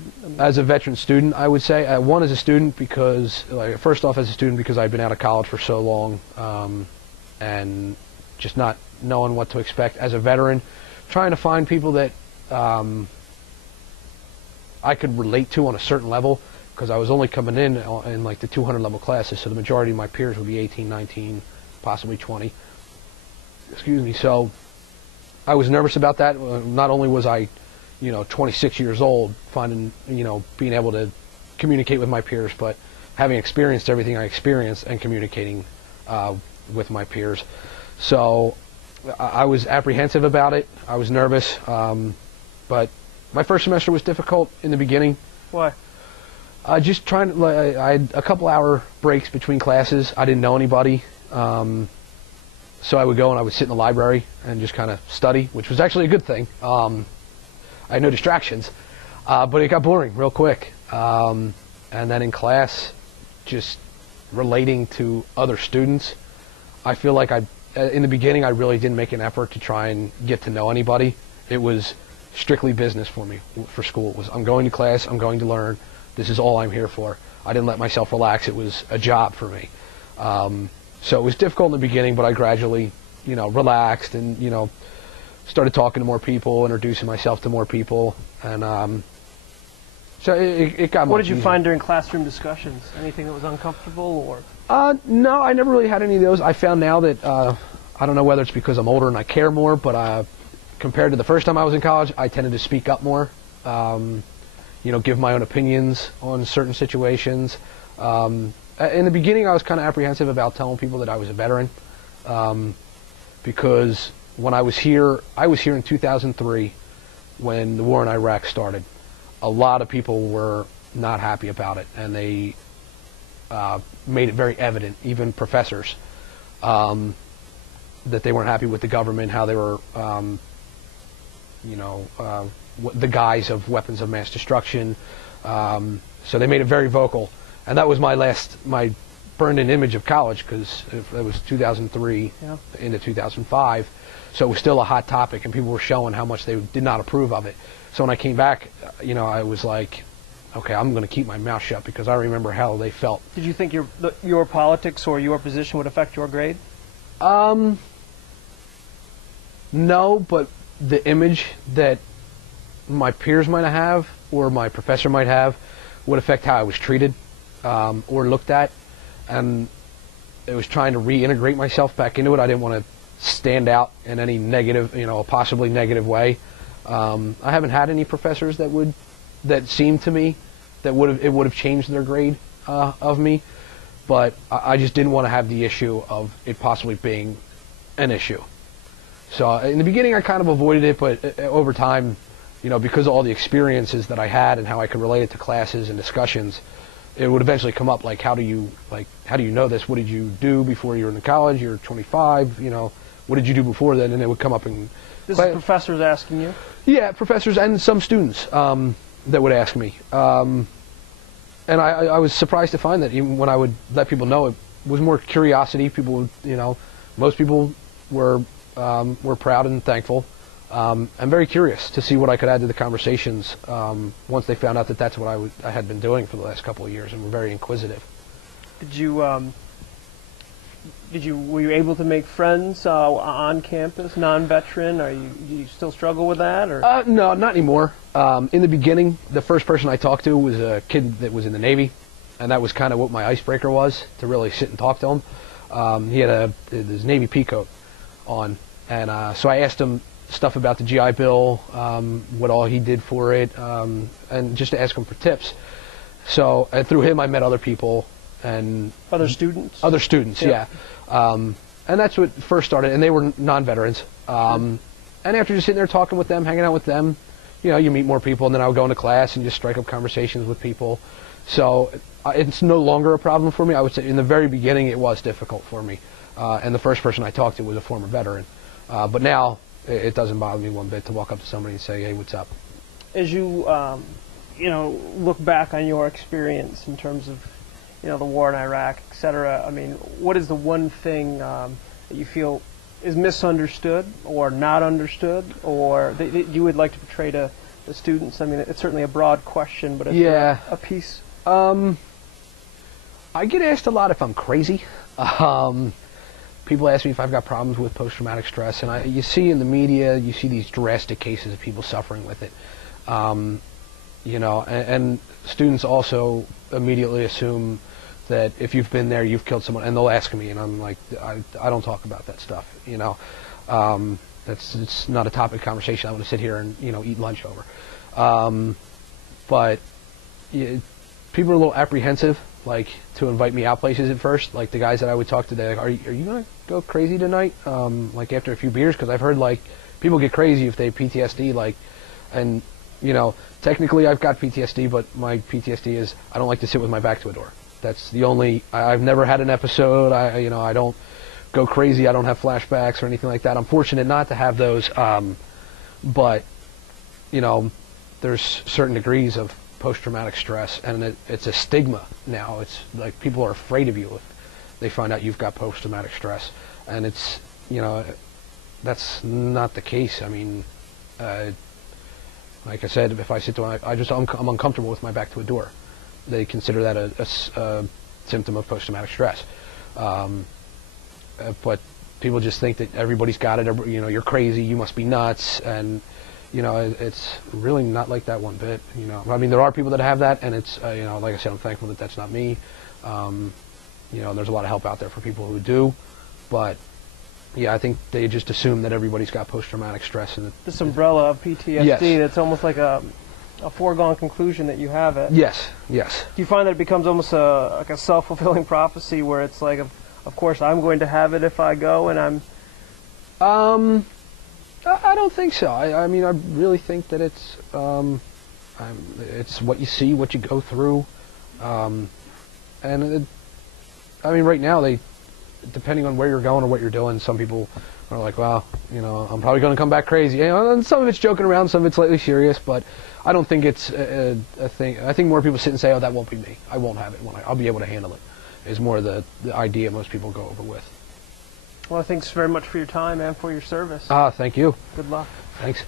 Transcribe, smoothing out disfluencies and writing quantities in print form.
student? I mean, as a veteran student, I would say one as a student because, like, first off, as a student because I'd been out of college for so long, and just not knowing what to expect. As a veteran, trying to find people that I could relate to on a certain level, because I was only coming in like the 200 level classes, so the majority of my peers would be 18, 19, possibly 20. Excuse me. So I was nervous about that. Not only was I, 26 years old, finding, being able to communicate with my peers, but having experienced everything I experienced and communicating with my peers. So I was apprehensive about it. I was nervous, but my first semester was difficult in the beginning. Why? Just trying to, I had a couple hour breaks between classes. I didn't know anybody. So I would go and I would sit in the library and just kind of study, which was actually a good thing. I had no distractions, but it got boring real quick. And then in class, just relating to other students, I feel like in the beginning, I really didn't make an effort to try and get to know anybody. It was strictly business for me, for school. It was, I'm going to class, I'm going to learn, this is all I'm here for. I didn't let myself relax. It was a job for me. So it was difficult in the beginning, but I gradually, relaxed and, started talking to more people, introducing myself to more people, and so it got much What did you easier. find during classroom discussions? Anything that was uncomfortable, or? No, I never really had any of those. I found now that, I don't know whether it's because I'm older and I care more, but compared to the first time I was in college, I tended to speak up more, give my own opinions on certain situations. In the beginning, I was kind of apprehensive about telling people that I was a veteran, because when I was here in 2003 when the war in Iraq started. A lot of people were not happy about it, and they made it very evident, even professors, that they weren't happy with the government, how they were, the guise of weapons of mass destruction. So they made it very vocal, and that was my burned-in image of college, because it was 2003 into 2005, so it was still a hot topic, and people were showing how much they did not approve of it. So when I came back, I was like, okay, I'm going to keep my mouth shut, because I remember how they felt. Did you think your politics or your position would affect your grade? No, but the image that my peers might have or my professor might have would affect how I was treated or looked at, and it was trying to reintegrate myself back into it. I didn't want to stand out in any negative, a possibly negative way. I haven't had any professors that seemed to me that it would have changed their grade of me, but I just didn't want to have the issue of it possibly being an issue. So in the beginning, I kind of avoided it, but over time, because of all the experiences that I had and how I could relate it to classes and discussions, it would eventually come up, like, how do you know this? What did you do before you were in college? You're 25, what did you do before then? And it would come up in This is professors asking you? Yeah, professors and some students that would ask me. And I was surprised to find that even when I would let people know, it was more curiosity. People would, most people were proud and thankful. I'm very curious to see what I could add to the conversations once they found out that that's what I had been doing for the last couple of years, and were very inquisitive. Were you able to make friends on campus, non-veteran? Do you still struggle with that? Or? No, not anymore. In the beginning, the first person I talked to was a kid that was in the Navy, and that was kind of what my icebreaker was, to really sit and talk to him. He had his Navy pea coat on, and so I asked him stuff about the GI Bill, what all he did for it, and just to ask him for tips. So, and through him, I met other people. And other students? Other students, yeah. And that's what first started, and they were non-veterans. And after just sitting there talking with them, hanging out with them, you meet more people, and then I would go into class and just strike up conversations with people. So it's no longer a problem for me. I would say in the very beginning it was difficult for me. And the first person I talked to was a former veteran. But now it doesn't bother me one bit to walk up to somebody and say, hey, what's up? As you, look back on your experience in terms of the war in Iraq, etc. I mean, what is the one thing that you feel is misunderstood or not understood, or that you would like to portray to the students? I mean, it's certainly a broad question, but it's a piece. I get asked a lot if I'm crazy. People ask me if I've got problems with post-traumatic stress, and you see in the media, you see these drastic cases of people suffering with it. You know, and students also immediately assume that if you've been there, you've killed someone, and they'll ask me, and I'm like, I don't talk about that stuff. You know, it's not a topic of conversation I want to sit here and eat lunch over. But people are a little apprehensive, like, to invite me out places at first. Like the guys that I would talk to, they're like, are you gonna go crazy tonight? Like after a few beers, because I've heard like people get crazy if they have PTSD, like, and technically I've got PTSD, but my PTSD is I don't like to sit with my back to a door. That's the only. I've never had an episode. I don't go crazy. I don't have flashbacks or anything like that. I'm fortunate not to have those. But there's certain degrees of post-traumatic stress, and it's a stigma now. It's like people are afraid of you if they find out you've got post-traumatic stress, and it's that's not the case. I mean, like I said, if I sit down, I'm uncomfortable with my back to a door. They consider that a symptom of post-traumatic stress. But people just think that everybody's got it. You're crazy. You must be nuts. And it's really not like that one bit. I mean, there are people that have that, and it's like I said, I'm thankful that that's not me. There's a lot of help out there for people who do, but yeah, I think they just assume that everybody's got post-traumatic stress. And this umbrella of PTSD, yes. That's almost like a foregone conclusion that you have it. Yes. Do you find that it becomes almost like a self-fulfilling prophecy where it's like, of course, I'm going to have it if I go, and I'm... I don't think so. I mean, I really think that it's what you see, what you go through, and I mean, right now, depending on where you're going or what you're doing, some people are like, well, I'm probably going to come back crazy. And some of it's joking around, some of it's slightly serious, but I don't think it's a thing. I think more people sit and say, oh, that won't be me. I won't have it. I'll be able to handle it, is more the idea most people go over with. Well, thanks very much for your time and for your service. Thank you. Good luck. Thanks.